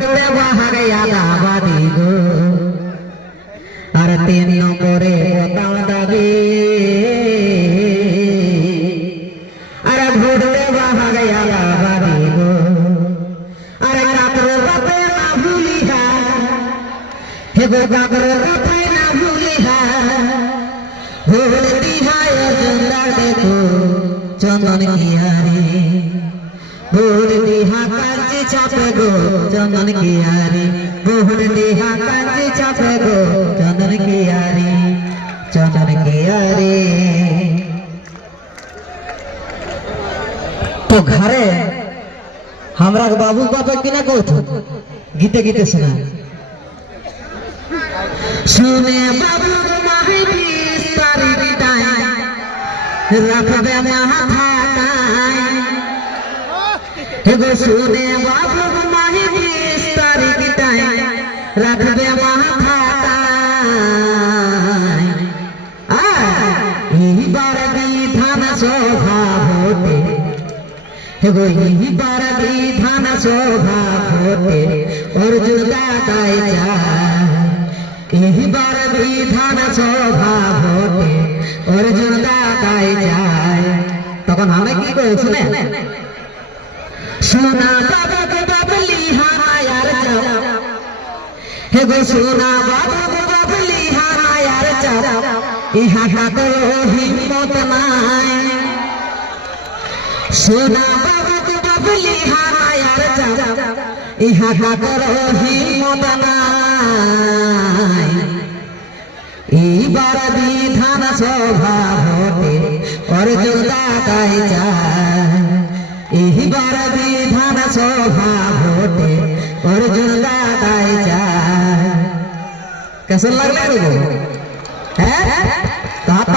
দৌড়ে বাহারে আদাবাদি গো আর 3 নম্বরে বোতাম দাবি আর ঘুরলে বাহারে আদাবাদি গো আর কাকর বাপে না ভুলিহা হে গো কাকর বাপে না ভুলিহা ভুল দিহায় সুন্দর দেখো চন্দন কিয়ারে ভুল দিহা কাঞ্চি চাপে গো চন্দন কিয়ারে ভুল দিহা কাঞ্চি চাপে গো চন্দন কিয়ারে চন্দন কিয়ারে। तो घरे हमरा के बाबू बाबा किना कहत गीते गीते सुना सुने बाबू माही तारी बिदाई रखबे महाभाताई एगो सुने बाबू माही तारी बिदाई रखबे महाभाताई ई बार विधान सभा होते एगो ई बार विधान सभा होते और जुदा दाई जाए यही बार विधान सभा होते और जुदा दाई जाए तখন हमें की কইছিলে সোনা বাবা গো বাবলি হায়ার চাও হে গো সোনা বাবা গো বাবলি হায়ার চাও ইহা হাতে হিম্মত নাই সোনা বাবা গো বাবলি হায়ার চাও ইহা হাতে হিম্মত নাই এইবার বিধান সভা ভোটে और जुदा दाई जाए এইবার বিধান সভা ভোটে और जुदा दाई जाए कैसे लग रहा है तो आप